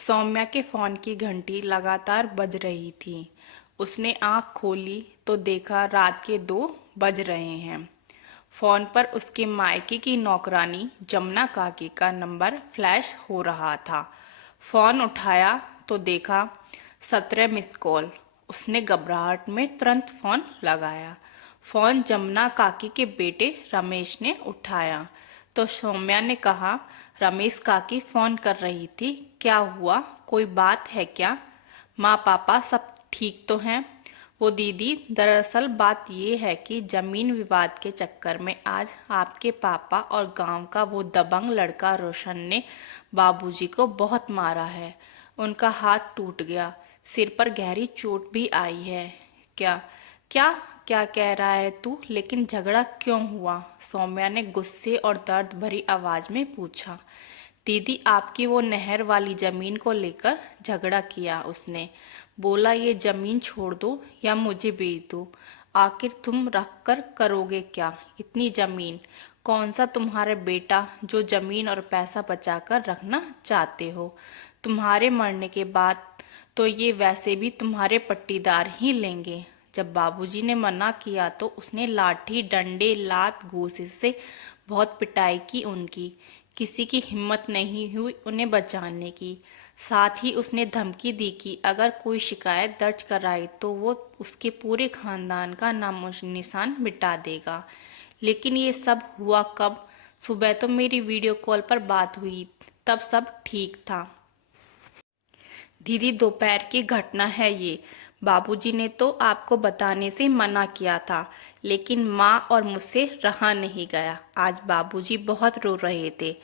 सौम्या के फोन की घंटी लगातार बज रही थी। उसने आंख खोली तो देखा रात के 2 बज रहे हैं। फोन पर उसके मायके की नौकरानी जमुना काकी का नंबर फ्लैश हो रहा था। फोन उठाया तो देखा 17 मिस कॉल। उसने घबराहट में तुरंत फोन लगाया। फोन जमुना काकी के बेटे रमेश ने उठाया तो सौम्या ने कहा, रमेश काकी फोन कर रही थी, क्या हुआ, कोई बात है क्या? माँ पापा सब ठीक तो हैं? वो दीदी, दरअसल बात ये है कि जमीन विवाद के चक्कर में आज आपके पापा और गांव का वो दबंग लड़का रोशन ने बाबूजी को बहुत मारा है। उनका हाथ टूट गया, सिर पर गहरी चोट भी आई है। क्या क्या क्या कह रहा है तू? लेकिन झगड़ा क्यों हुआ? सौम्या ने गुस्से और दर्द भरी आवाज में पूछा। दीदी, आपकी वो नहर वाली जमीन को लेकर झगड़ा किया उसने। बोला ये जमीन छोड़ दो या मुझे बेच दो। आखिर तुम रख कर करोगे क्या इतनी जमीन? कौन सा तुम्हारा बेटा जो जमीन और पैसा बचाकर रखना चाहते हो? तुम्हारे मरने के बाद तो ये वैसे भी तुम्हारे पट्टीदार ही लेंगे। जब बाबूजी ने मना किया तो उसने लाठी डंडे लात घूंसे से बहुत पिटाई की उनकी। किसी की हिम्मत नहीं हुई उन्हें बचाने की। साथ ही उसने धमकी दी कि अगर कोई शिकायत दर्ज कराई तो वो उसके पूरे खानदान का नामो निशान मिटा देगा। लेकिन ये सब हुआ कब? सुबह तो मेरी वीडियो कॉल पर बात हुई, तब सब ठीक था। दीदी, दोपहर की घटना है ये। बाबूजी ने तो आपको बताने से मना किया था, लेकिन माँ और मुझसे रहा नहीं गया। आज बाबूजी बहुत रो रहे थे।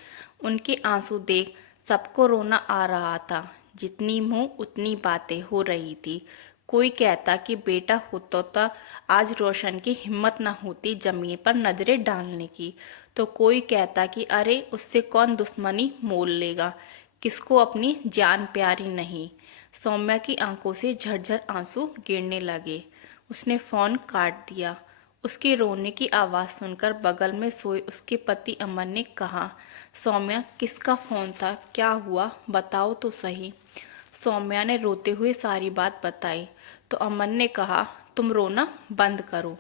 उनके आंसू देख सबको रोना आ रहा था। जितनी मुंह उतनी बातें हो रही थी। कोई कहता कि बेटा होता तो आज रोशन की हिम्मत न होती जमीन पर नजरें डालने की, तो कोई कहता कि अरे उससे कौन दुश्मनी मोल लेगा, किसको अपनी जान प्यारी नहीं। सौम्या की आंखों से झरझर आंसू गिरने लगे। उसने फोन काट दिया। उसके रोने की आवाज़ सुनकर बगल में सोए उसके पति अमन ने कहा, सौम्या, किसका फ़ोन था? क्या हुआ, बताओ तो सही। सौम्या ने रोते हुए सारी बात बताई तो अमन ने कहा, तुम रोना बंद करो।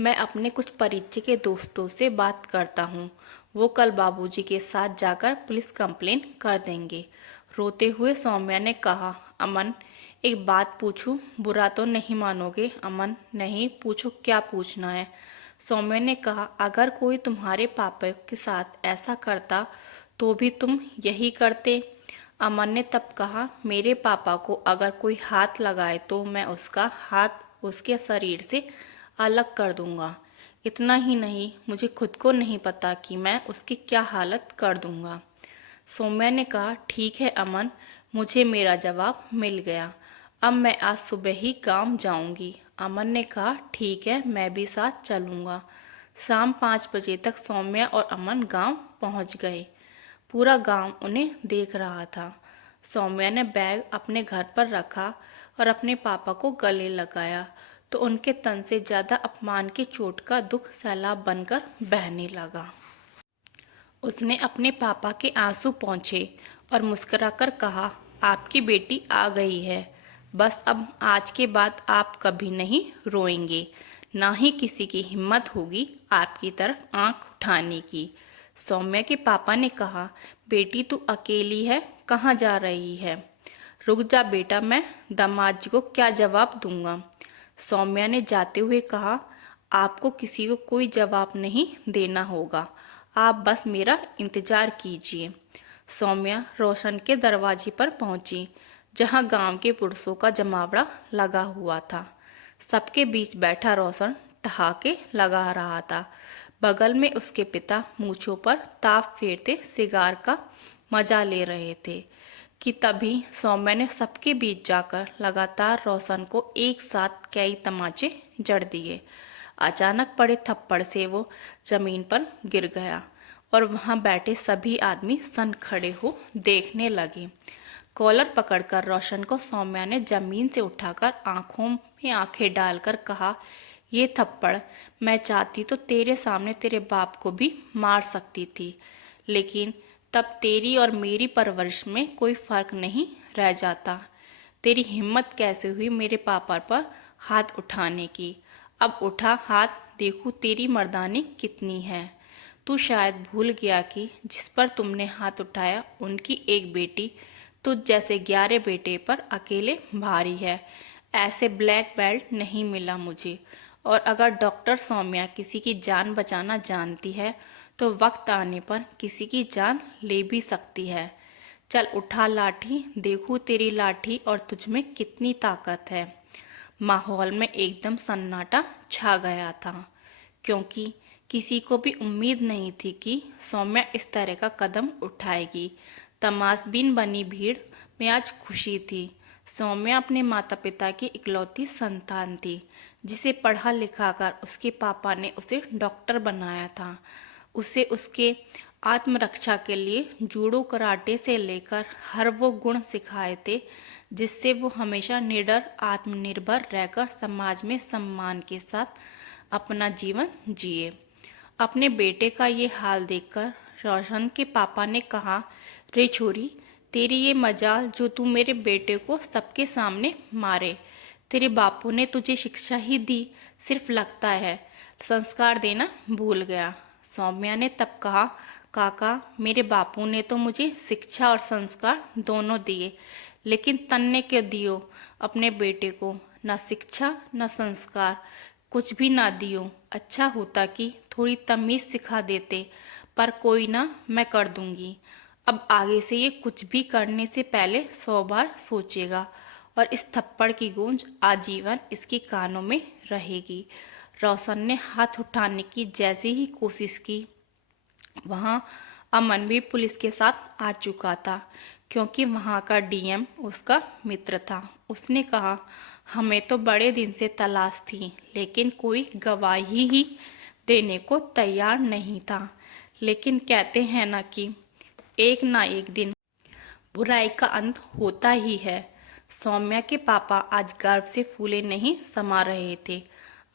मैं अपने कुछ परिचय के दोस्तों से बात करता हूँ। वो कल बाबूजी के साथ जाकर पुलिस कंप्लेन कर देंगे। रोते हुए सौम्या ने कहा, अमन, एक बात पूछूं? बुरा तो नहीं मानोगे? अमन, नहीं, पूछो, क्या पूछना है? सौम्या ने कहा, अगर कोई तुम्हारे पापा के साथ ऐसा करता तो भी तुम यही करते? अमन ने तब कहा, मेरे पापा को अगर कोई हाथ लगाए तो मैं उसका हाथ उसके शरीर से अलग कर दूंगा। इतना ही नहीं, मुझे खुद को नहीं पता कि मैं उसकी क्या हालत कर दूंगा। सौम्या ने कहा, ठीक है अमन, मुझे मेरा जवाब मिल गया। अब मैं आज सुबह ही गांव जाऊंगी। अमन ने कहा, ठीक है, मैं भी साथ चलूंगा। शाम 5 बजे तक सौम्या और अमन गांव पहुंच गए। पूरा गांव उन्हें देख रहा था। सौम्या ने बैग अपने घर पर रखा और अपने पापा को गले लगाया तो उनके तन से ज्यादा अपमान की चोट का दुख सैलाब बनकर बहने लगा। उसने अपने पापा के आंसू पोंछे और मुस्कुराकर कहा, आपकी बेटी आ गई है। बस अब आज के बाद आप कभी नहीं रोएंगे, ना ही किसी की हिम्मत होगी आपकी तरफ आंख उठाने की। सौम्या के पापा ने कहा, बेटी तू अकेली है, कहाँ जा रही है? रुक जा बेटा, मैं दामाद जी को क्या जवाब दूंगा? सौम्या ने जाते हुए कहा, आपको किसी को कोई जवाब नहीं देना होगा, आप बस मेरा इंतजार कीजिए। सौम्या रोशन के दरवाजे पर पहुंची, जहां गांव के पुरुषों का जमावड़ा लगा हुआ था। सबके बीच बैठा रोशन ठहाके लगा रहा था। बगल में उसके पिता मूंछों पर ताव फेरते सिगार का मजा ले रहे थे कि तभी सौम्या ने सबके बीच जाकर लगातार रोशन को एक साथ कई तमाचे जड़ दिए। अचानक पड़े थप्पड़ से वो जमीन पर गिर गया और वहां बैठे सभी आदमी सन खड़े हो देखने लगे। कॉलर पकड़कर रोशन को सौम्या ने जमीन से उठाकर आंखों में आंखें डालकर कहा, ये थप्पड़ मैं चाहती तो तेरे सामने तेरे बाप को भी मार सकती थी, लेकिन तब तेरी और मेरी परवरिश में कोई फर्क नहीं रह जाता। तेरी हिम्मत कैसे हुई मेरे पापा पर हाथ उठाने की? अब उठा हाथ, देखूं तेरी मर्दानी कितनी है। तू शायद भूल गया कि जिस पर तुमने हाथ उठाया उनकी एक बेटी तुझ जैसे 11 बेटे पर अकेले भारी है। ऐसे ब्लैक बेल्ट नहीं मिला मुझे। और अगर डॉक्टर सौम्या किसी की जान बचाना जानती है तो वक्त आने पर किसी की जान ले भी सकती है। चल उठा लाठी, देखूं तेरी लाठी और तुझ में कितनी ताकत है। माहौल में एकदम सन्नाटा छा गया था, क्योंकि किसी को भी उम्मीद नहीं थी कि सौम्या इस तरह का कदम उठाएगी। तमाशबीन बनी भीड़ में आज खुशी थी। सौम्या अपने माता पिता की इकलौती संतान थी, जिसे पढ़ा लिखा कर उसके पापा ने उसे डॉक्टर बनाया था। उसे उसके आत्मरक्षा के लिए जूडो कराटे से लेकर हर वो गुण सिखाए थे जिससे वो हमेशा निडर आत्मनिर्भर रहकर समाज में सम्मान के साथ अपना जीवन जिए। अपने बेटे का ये हाल देखकर रोशन के पापा ने कहा, रे छोरी, तेरी ये मजाल जो तू मेरे बेटे को सबके सामने मारे। तेरे बापू ने तुझे शिक्षा ही दी, सिर्फ लगता है संस्कार देना भूल गया। सौम्या ने तब कहा, काका, मेरे बापू ने तो मुझे शिक्षा और संस्कार दोनों दिए, लेकिन तन्ने के दियो अपने बेटे को, न शिक्षा न संस्कार, कुछ भी ना दियो। अच्छा होता कि थोड़ी तमीज सिखा देते, पर कोई ना, मैं कर दूंगी। अब आगे से ये कुछ भी करने से पहले 100 बार सोचेगा, और इस थप्पड़ की गूंज आजीवन इसके कानों में रहेगी। रोशन ने हाथ उठाने की जैसी ही कोशिश की, वहाँ अमन भी पुलिस के साथ आ चुका था, क्योंकि वहाँ का डीएम उसका मित्र था। उसने कहा, हमें तो बड़े दिन से तलाश थी, लेकिन कोई गवाही ही देने को तैयार नहीं था। लेकिन कहते हैं ना कि एक ना एक दिन बुराई का अंत होता ही है। सौम्या के पापा आज गर्व से फूले नहीं समा रहे थे।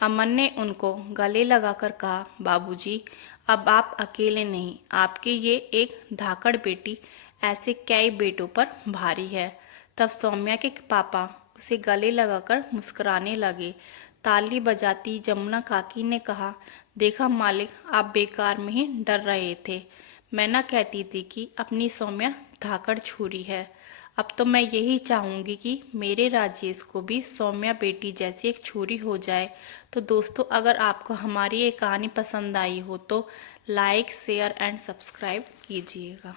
अमन ने उनको गले लगाकर कहा, बाबूजी, अब आप अकेले नहीं, आपकी ये एक धाकड़ बेटी ऐसे कई बेटों पर भारी है। तब सौम्या के पापा उसे गले लगाकर मुस्कुराने लगे। ताली बजाती जमुना काकी ने कहा, देखा मालिक, आप बेकार में ही डर रहे थे। मैं ना कहती थी कि अपनी सौम्या धाकड़ छुरी है। अब तो मैं यही चाहूँगी कि मेरे राजेश को भी सौम्या बेटी जैसी एक छुरी हो जाए। तो दोस्तों, अगर आपको हमारी ये कहानी पसंद आई हो तो लाइक, शेयर एंड सब्सक्राइब कीजिएगा।